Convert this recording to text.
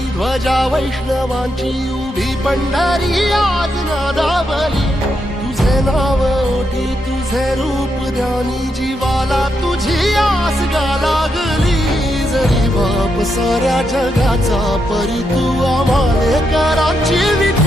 ध्वजा वैष्णवांची उभी पंढरी आज नादावली. तुझे नाव ओटी तुझे रूप ध्यानी जीवाला तुझी आस गा लागली. जरी बाप साऱ्या जगाचा परी तू आम्हाले कराची विठी.